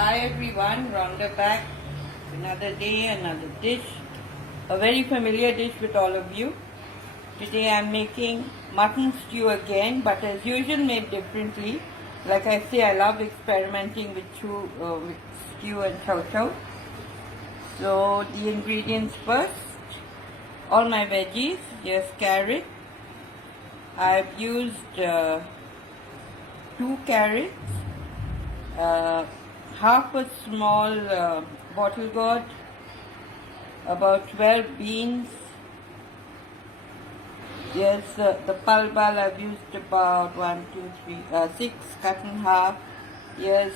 Hi everyone, Rhonda back. Another day, another dish. A very familiar dish with all of you. Today I'm making mutton stew again, but as usual made differently. Like I say, I love experimenting with stew and chow chow. So the ingredients first. All my veggies, just carrot. I've used 2 carrots. Half a small bottle gourd, about 12 beans. Yes, the pulbal I've used about 6 cut in half. Yes,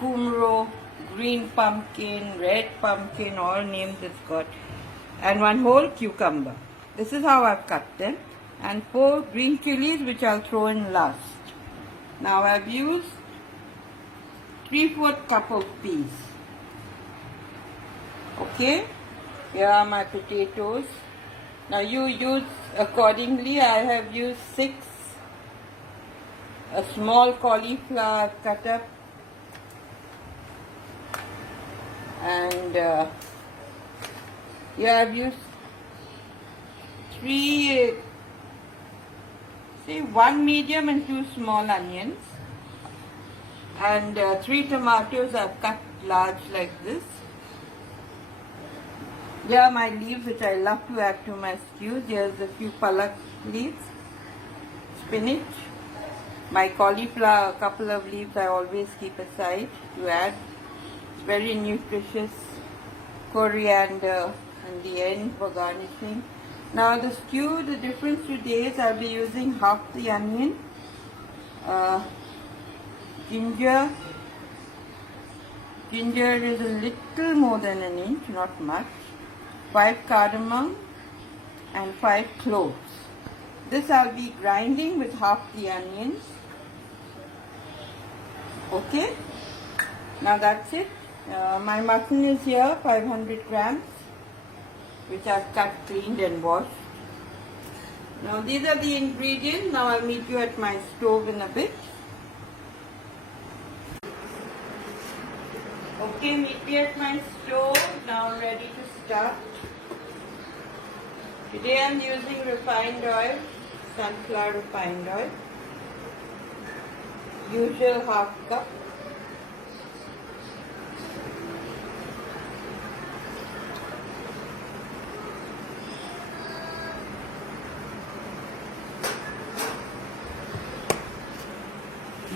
KUMRO, green pumpkin, red pumpkin, all names it's got. And 1 whole cucumber. This is how I've cut them. And 4 green chilies, which I'll throw in last. Now I've used 3/4 cup of peas. Okay, here are my potatoes. Now you use accordingly. I have used 6. A small cauliflower cut up, and here I've used 3, say 1 medium and 2 small onions. And 3 tomatoes I've cut large like this. Here are my leaves, which I love to add to my stews. Here's a few palak leaves, spinach, my cauliflower, a couple of leaves I always keep aside to add. It's very nutritious. Coriander in the end for garnishing. Now the stew, the difference today is I'll be using half the onion, ginger is a little more than an inch, not much, 5 cardamom and 5 cloves. This I'll be grinding with half the onions. Okay, now that's it. My mutton is here, 500 grams, which I've cut, cleaned and washed. Now these are the ingredients. Now I'll meet you at my stove in a bit. Okay, meet me at my stove, now ready to start. Today I am using refined oil, sunflower refined oil, usual half cup.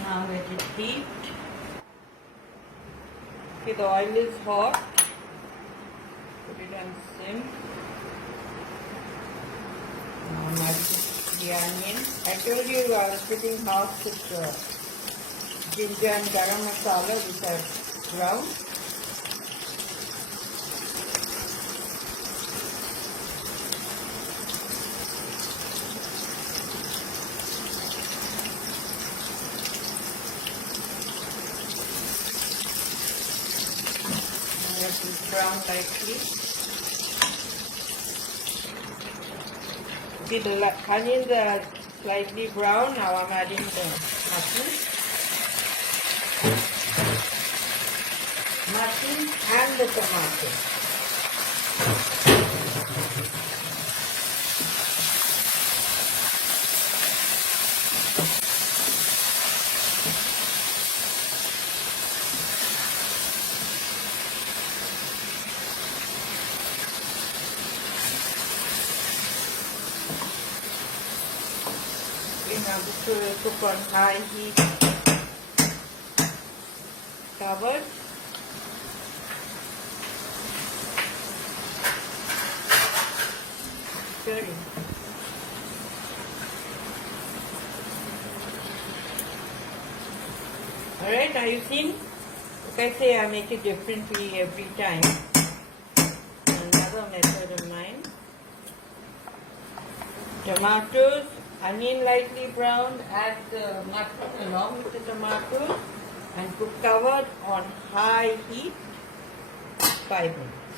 Now let it heat. Okay, the oil is hot. Put it on sim. Now mash the onion. I told you I was putting half with ginger and garam masala, which I've ground. Brown lightly. Okay, the onions are slightly brown. Now I'm adding the mutton and the tomato. Now this will cook on high heat, covered. Stirring. Alright, now you see, like I say, I make it differently every time. Another method of mine. Tomatoes, onion lightly browned, add the mutton along with the tomatoes and cook covered on high heat 5 minutes.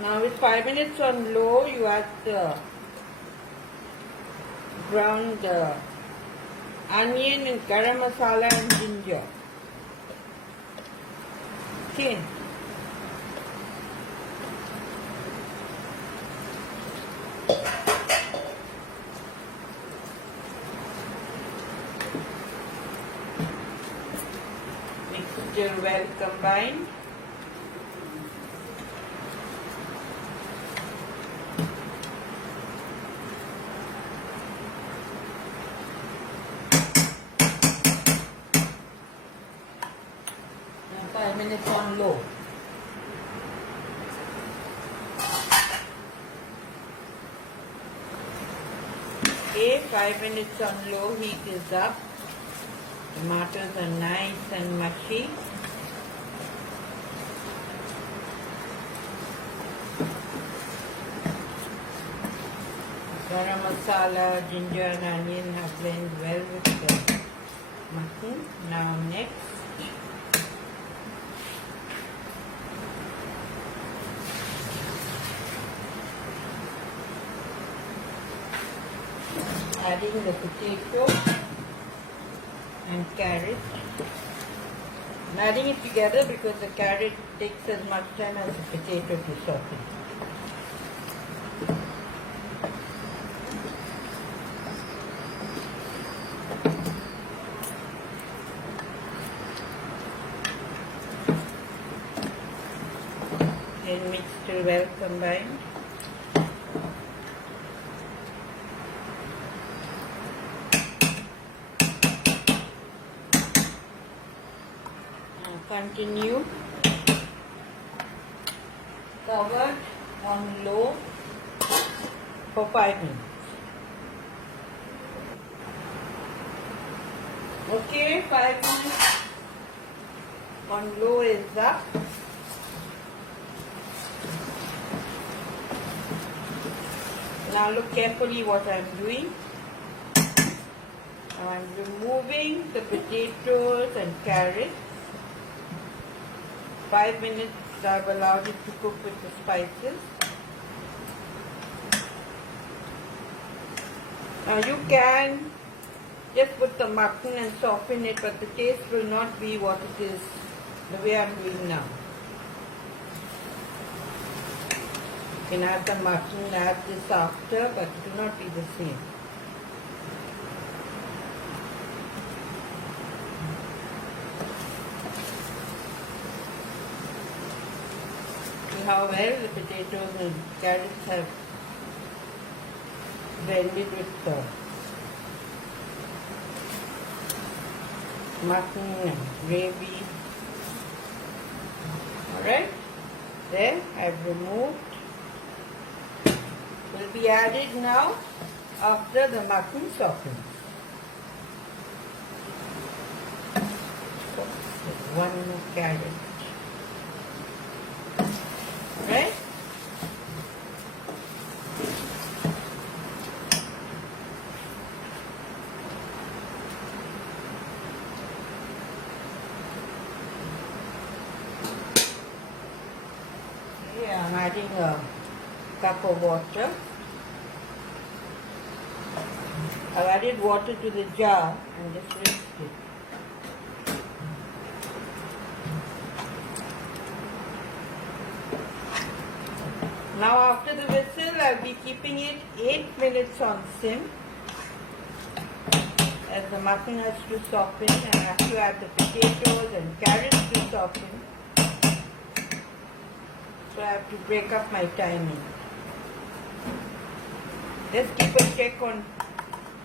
Now with 5 minutes on low, you add the ground onion and garam masala and ginger. Okay. Mixture well combined. Now 5 minutes on low. Okay, 5 minutes on low, heat is up. Tomatoes are nice and mushy. Garam masala, ginger and onion have blended well with the mutton. Now next, adding the potato and carrot. I'm adding it together because the carrot takes as much time as the potato to saute. Then mix till well combined. Continue. Covered on low for 5 minutes. Okay, 5 minutes on low is up. Now look carefully what I'm doing. Now I'm removing the potatoes and carrots. 5 minutes I've allowed it to cook with the spices. Now you can just put the mutton and soften it, but the taste will not be what it is the way I'm doing now. You can add the mutton, add this after, but it will not be the same. How well the potatoes and carrots have blended with the mutton and gravy. Alright, there I've removed. Will be added now after the mutton softens. One more carrot. Right? Okay, I'm adding a cup of water. I've added water to the jar and just rinsed it. Now after the whistle, I'll be keeping it 8 minutes on sim, as the mutton has to soften and I have to add the potatoes and carrots to soften. So I have to break up my timing. Just keep a check on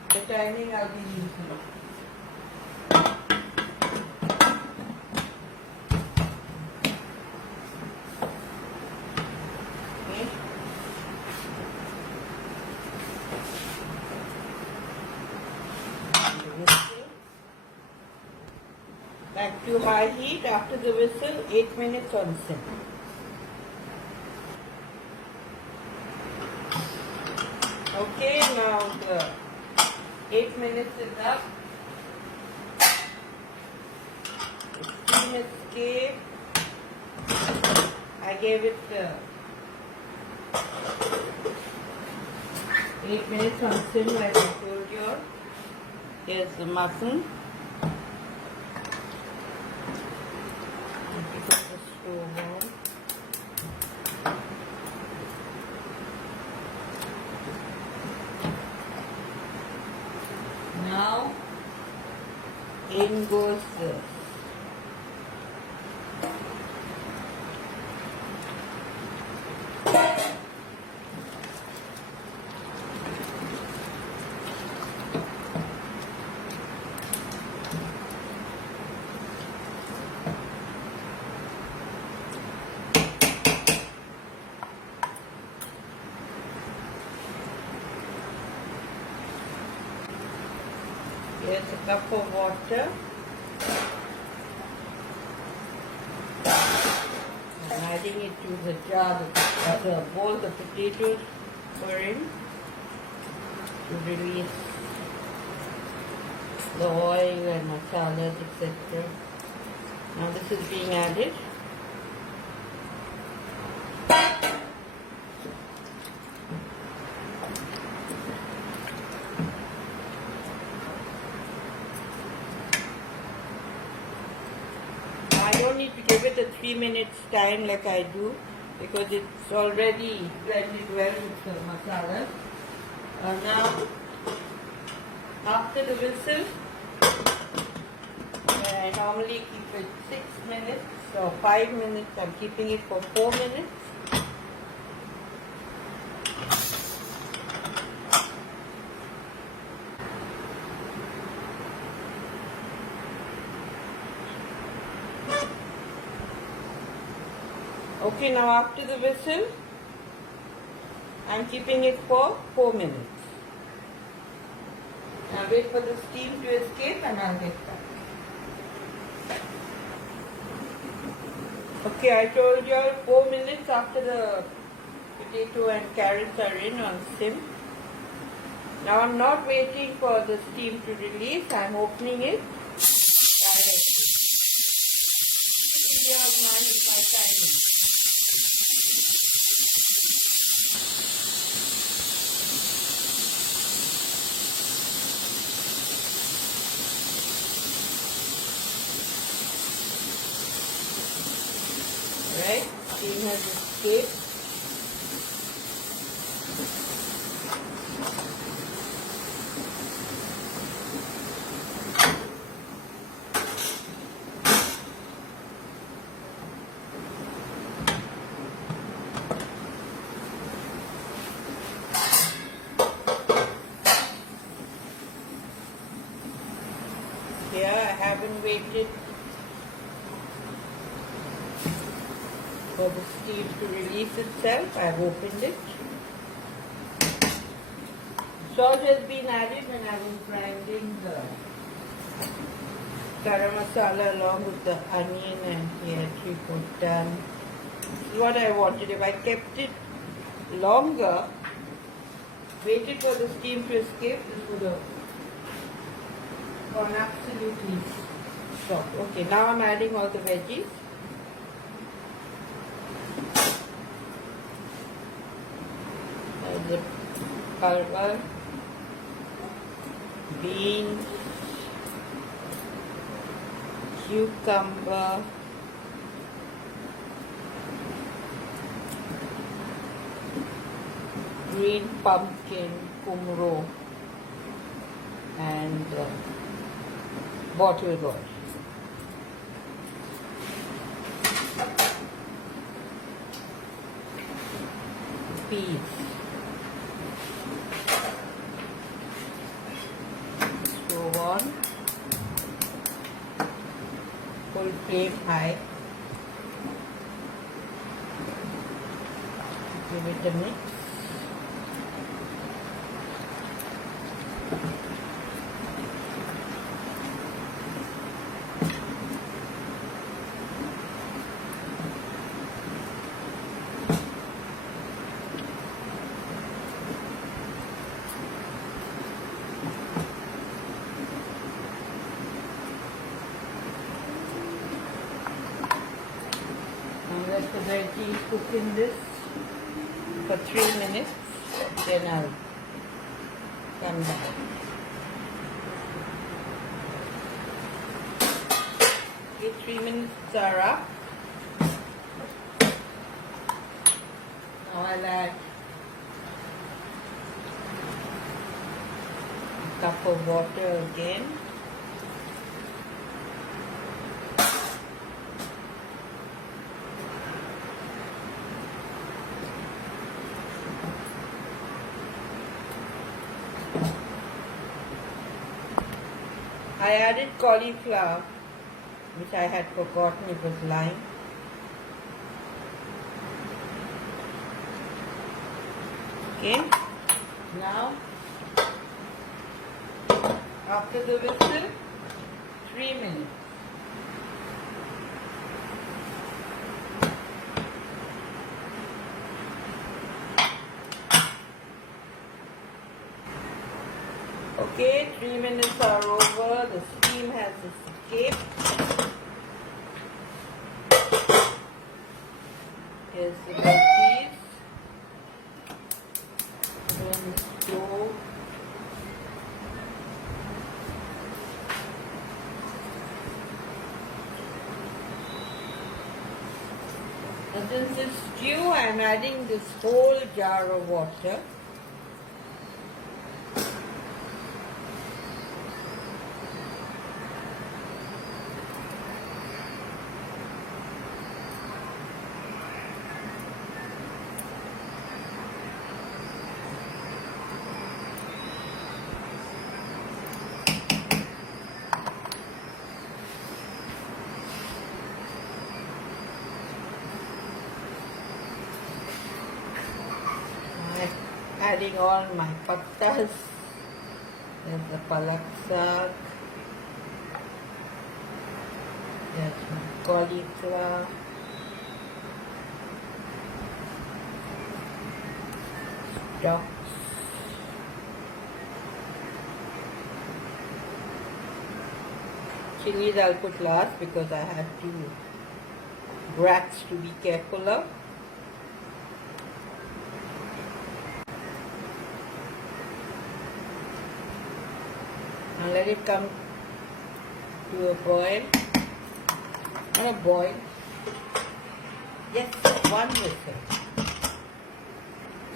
the timing I'll be using. Back to high heat after the whistle, 8 minutes on sim. Okay, now the 8 minutes is up. The steam escaped. I gave it 8 minutes on sim like I told you. Here's the mutton. Put the stove on. Now, in goes this. Here's a cup of water. I'm adding it to the jar, the bowl the potatoes were in to release the oil and masalas, etc. Now this is being added. I don't need to give it a 3 minutes time like I do because it's already blended well with the masala. Now, after the whistle, I normally keep it 6 minutes or 5 minutes. I'm keeping it for 4 minutes. Okay, now after the whistle, I'm keeping it for 4 minutes. Now wait for the steam to escape and I'll get back. Okay, I told you all 4 minutes after the potato and carrots are in on sim. Now I'm not waiting for the steam to release, I'm opening it directly. This is mine with my timing. Right, steam has escaped. Here I haven't waited for the steam to release itself. I've opened it. Salt has been added when I was grinding the garam masala along with the onion and here 3/4 done. This is what I wanted. If I kept it longer, waited for the steam to escape, this would have gone absolutely soft. Okay, now I'm adding all the veggies. The pulver, beans, cucumber, green pumpkin, KUMRO, and bottle gourd. Peas. Stove on. Full flame high. Give it a mix. Let the veggies cook in this for 3 minutes, then I'll come back. 3 minutes are up. Now I'll add a cup of water again. I added cauliflower, which I had forgotten it was lime. Okay, now after the whistle, 3 minutes. Okay, 3 minutes are over. The steam has escaped. Here's the veggies. Then the stove. And since this stew, I am adding this whole jar of water. Adding all my pattas. There's the palak saag. There's my cauliflower. Stocks. Chilies I'll put last because I have two brats to be careful of. And let it come to a boil. Not a boil. Yes, one whistle.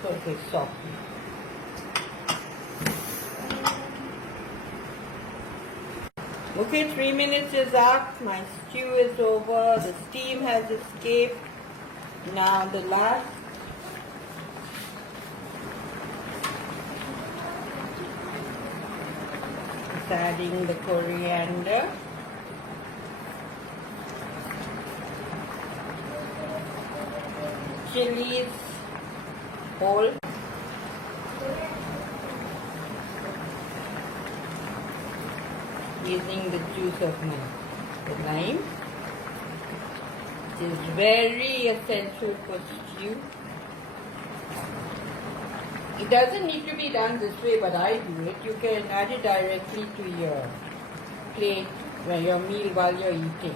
So it will soften. Okay, 3 minutes is up. My stew is over. The steam has escaped. Now the last. Adding the coriander, chilies whole, using the juice of the lime. It is very essential for stew. It doesn't need to be done this way, but I do it. You can add it directly to your plate, your meal while you're eating.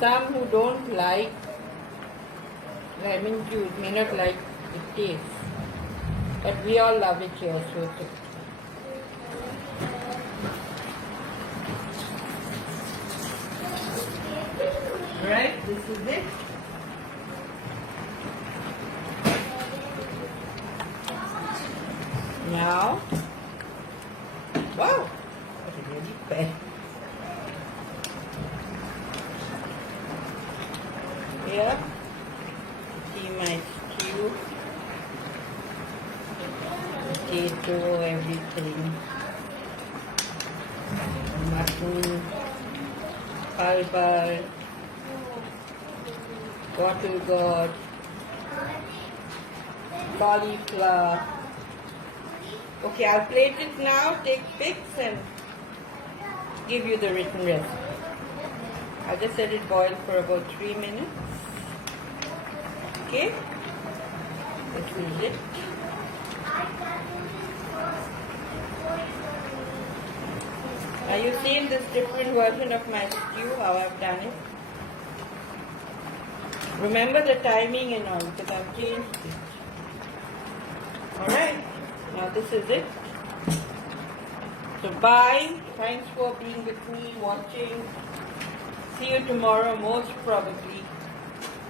Some who don't like lemon juice may not like the taste, but we all love it here, so it's okay. Right, this is it. Now, wow, that's really bad. Here, see my stew, potato, everything, mutton, pulver, bottle gourd, cauliflower. Okay, I'll plate it now, take pics and give you the written recipe. I'll just let it boil for about 3 minutes. Okay, this is it. Now you've seen this different version of my stew, how I've done it. Remember the timing and all, because I've changed it. Alright. Now this is it. So bye. Thanks for being with me, watching. See you tomorrow, most probably.